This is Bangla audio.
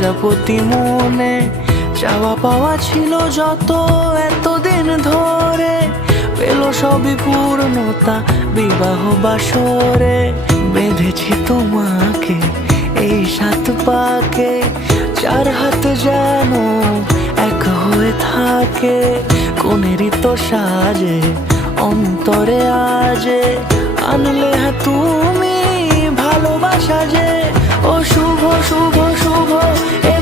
প্রজাপতি মনে চাওয়া পাওয়া ছিল যত এতদিন ধরে, পেল সবই পূর্ণতা বিবাহ বাসরে। বেঁধেছি তোমাকে এই 7 পাকে, 4 হাত যেন এক হয়ে থাকে। কোনেরই তো সাজে অন্তরে আজে আনলে হ্যাঁ তুমি ভালোবাসা যে। ও শুভ শুভ শুভ এ